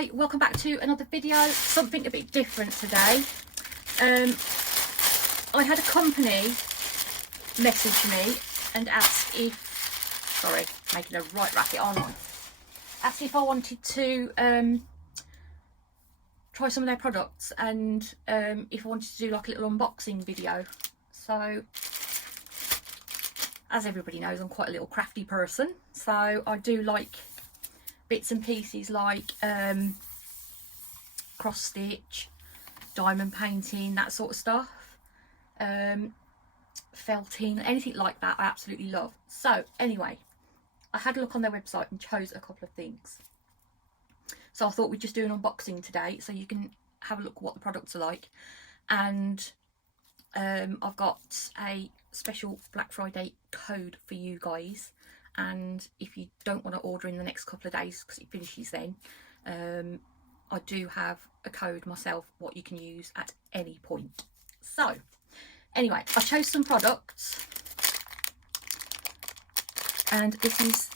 Hi, welcome back to another video. Something a bit different today. I had a company message me and ask if, sorry, making a right racket on, asked if I wanted to try some of their products and if I wanted to do like a little unboxing video. So, as everybody knows, I'm quite a little crafty person, so I do like bits and pieces like cross stitch, diamond painting, that sort of stuff, felting, anything like that I absolutely love. So anyway, I had a look on their website and chose a couple of things. So I thought we'd just do an unboxing today so you can have a look at what the products are like. And I've got a special Black Friday code for you guys, and if you don't want to order in the next couple of days because it finishes then, I do have a code myself what you can use at any point. So anyway, I chose some products, and this is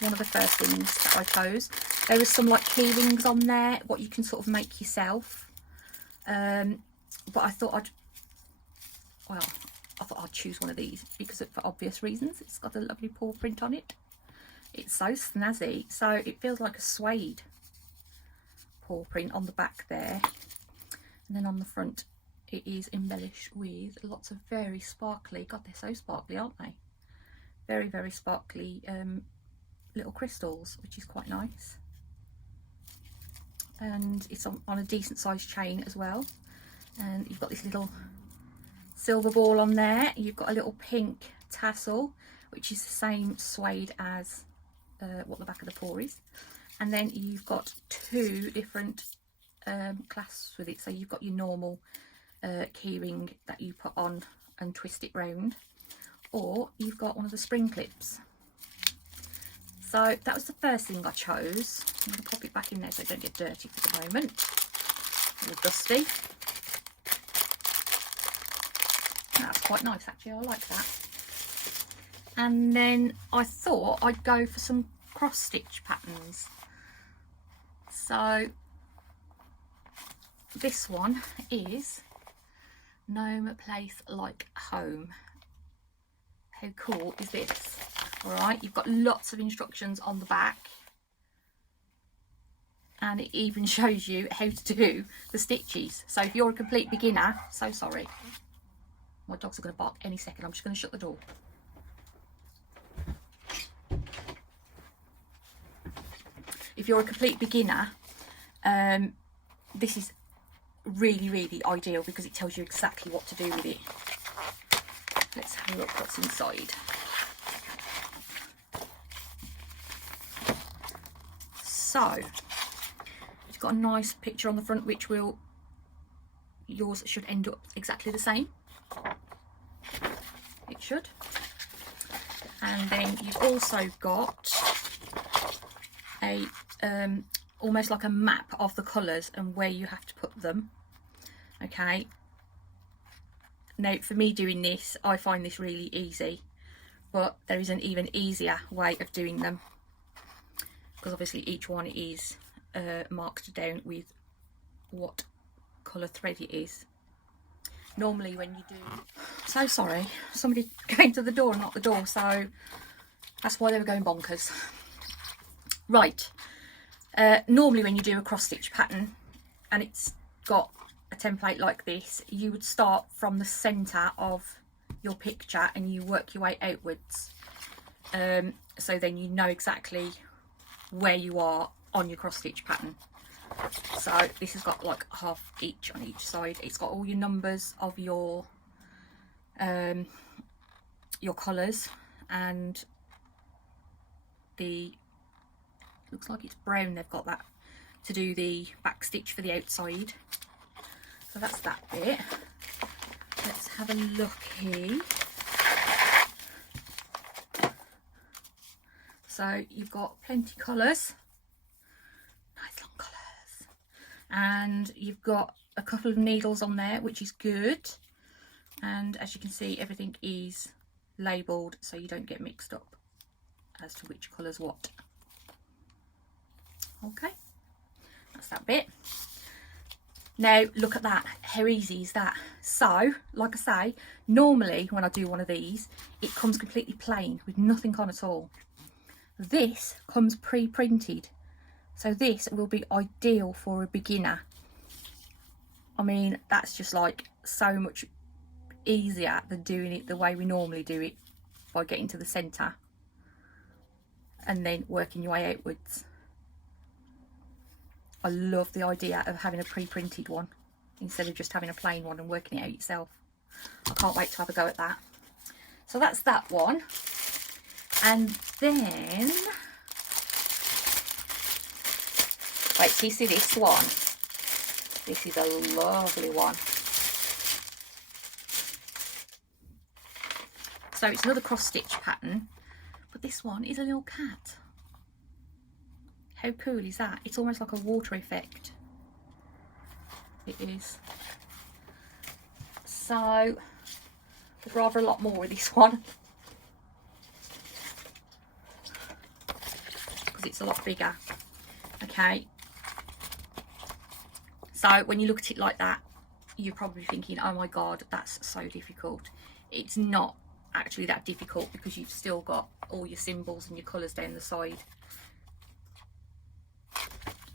one of the first things that I chose. There was some like key rings on there, what you can sort of make yourself, but I thought I'd choose one of these because for obvious reasons. It's got a lovely paw print on it. It's so snazzy. So it feels like a suede paw print on the back there. And then on the front it is embellished with lots of very sparkly, God, they're so sparkly, aren't they? Very, very sparkly little crystals, which is quite nice. And it's on a decent sized chain as well. And you've got this little silver ball on there. You've got a little pink tassel, which is the same suede as what the back of the paw is. And then you've got two different clasps with it. So you've got your normal key ring that you put on and twist it round, or you've got one of the spring clips. So that was the first thing I chose. I'm going to pop it back in there so it don't get dirty for the moment, or dusty. That's quite nice actually, I like that. And then I thought I'd go for some cross stitch patterns. So this one is No Place Like Home. How cool is this? Alright, you've got lots of instructions on the back, and it even shows you how to do the stitches. So if you're a complete beginner, so sorry, my dogs are going to bark any second. I'm just going to shut the door. If you're a complete beginner, this is really, really ideal because it tells you exactly what to do with it. Let's have a look what's inside. So, it's got a nice picture on the front, which will, yours should end up exactly the same. It should. And then you've also got a almost like a map of the colours and where you have to put them. Okay. Now for me doing this, I find this really easy, but there is an even easier way of doing them, because obviously each one is marked down with what colour thread it is. Normally when you do, so sorry, somebody came to the door and knocked the door, so that's why they were going bonkers. Right, normally when you do a cross stitch pattern and it's got a template like this, you would start from the centre of your picture and you work your way outwards, so then you know exactly where you are on your cross stitch pattern. So this has got like half each on each side. It's got all your numbers of your colours, and the, looks like it's brown, they've got that to do the back stitch for the outside. So that's that bit. Let's have a look here. So you've got plenty colours, nice long colours, and you've got a couple of needles on there, which is good. And as you can see, everything is labelled so you don't get mixed up as to which colours what. Okay, That's that bit. Now look at that, how easy is that? So like I say, normally when I do one of these, it comes completely plain with nothing on at all. This comes pre-printed, so this will be ideal for a beginner. I mean, that's just like so much easier than doing it the way we normally do it, by getting to the centre and then working your way outwards. I love the idea of having a pre-printed one instead of just having a plain one and working it out yourself. I can't wait to have a go at that. So that's that one. And then, wait till you see this one. This is a lovely one. So it's another cross stitch pattern, but this one is a little cat. How cool is that? It's almost like a water effect. It is. So there's rather a lot more with this one, because it's a lot bigger. Okay. So when you look at it like that, you're probably thinking, oh my God, that's so difficult. It's not actually that difficult, because you've still got all your symbols and your colours down the side,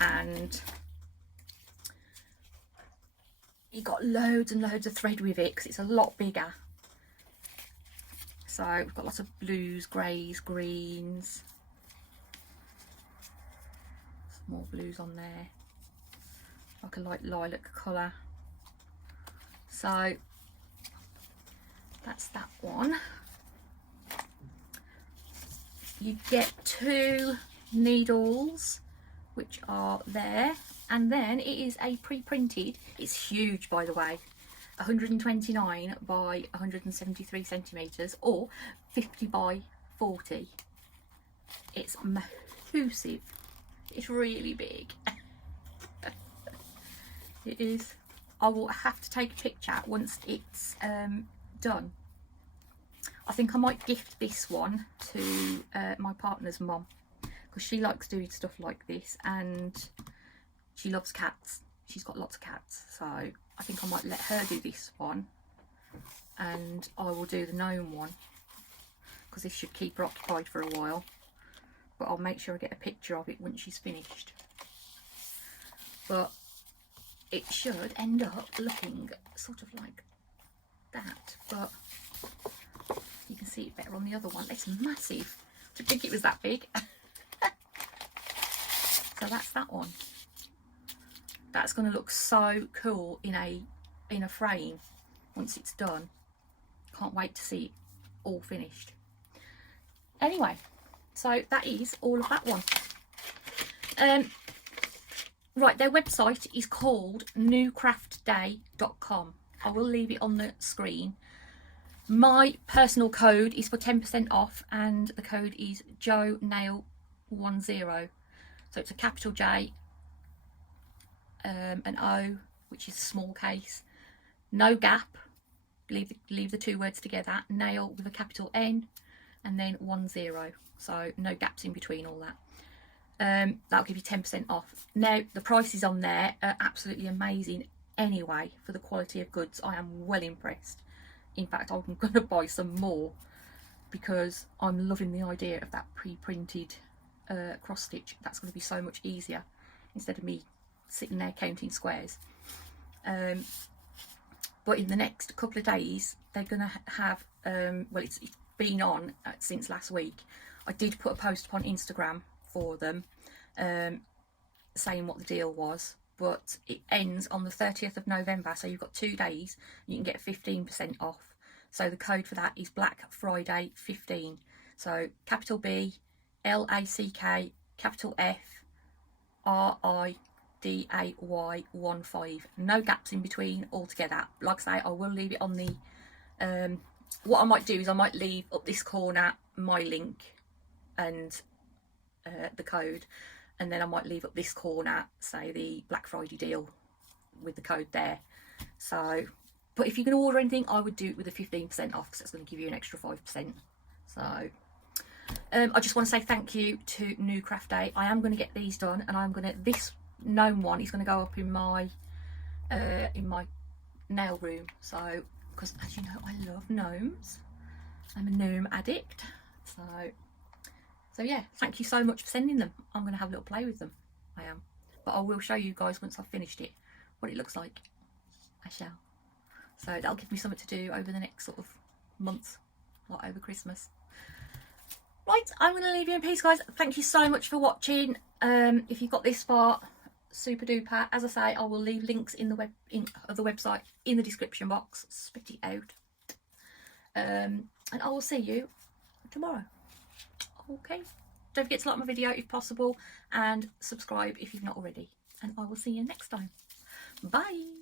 and you've got loads and loads of thread with it because it's a lot bigger. So we've got lots of blues, greys, greens, some more blues on there, like a light lilac colour. So that's that one. You get 2 needles which are there, and then it is a pre-printed, it's huge by the way, 129 by 173 centimetres or 50 by 40. It's massive, it's really big. It is. I will have to take a picture once it's done. I think I might gift this one to my partner's mum, because she likes doing stuff like this and she loves cats. She's got lots of cats, so I think I might let her do this one and I will do the gnome one, because this should keep her occupied for a while. But I'll make sure I get a picture of it once she's finished. But it should end up looking sort of like that, but you can see it better on the other one. It's massive. I didn't think it was that big. So that's that one. That's going to look so cool in a frame once it's done. Can't wait to see it all finished. Anyway, so that is all of that one. Right, their website is called newcraftday.com. I will leave it on the screen. My personal code is for 10% off, and the code is JoNail10. So it's a capital J, an O, which is a small case, no gap, leave the 2 words together, nail with a capital N, and then 10. So no gaps in between all that. That'll give you 10% off. Now the prices on there are absolutely amazing anyway for the quality of goods. I am well impressed. In fact, I'm going to buy some more because I'm loving the idea of that pre-printed cross stitch. That's going to be so much easier instead of me sitting there counting squares. But in the next couple of days they're going to have well, it's been on since last week. I did put a post up on Instagram for them saying what the deal was, but it ends on the 30th of November, so you've got 2 days. You can get 15% off. So the code for that is Black Friday 15. So capital B LACK capital F RIDAY 15. No gaps in between altogether. Like I say, I will leave it on the what I might do is I might leave up this corner my link and the code, and then I might leave up this corner, say, the Black Friday deal with the code there. So, but if you can order anything, I would do it with a 15% off, because it's going to give you an extra 5%. So I just want to say thank you to New Craft Day. I am going to get these done, and I'm going to, this gnome one is going to go up in my nail room. So, because as you know, I love gnomes. I'm a gnome addict. So yeah, thank you so much for sending them. I'm going to have a little play with them. I am. But I will show you guys once I've finished it what it looks like. I shall. So that'll give me something to do over the next sort of month, like over Christmas. Right, I'm going to leave you in peace, guys. Thank you so much for watching. If you got this far, super duper. As I say, I will leave links in the website in the description box. Spit it out. And I will see you tomorrow. Okay. Don't forget to like my video if possible, and subscribe if you've not already. And I will see you next time. Bye.